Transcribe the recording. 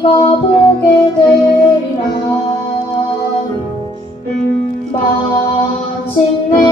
네가 보게 되리라. 마침내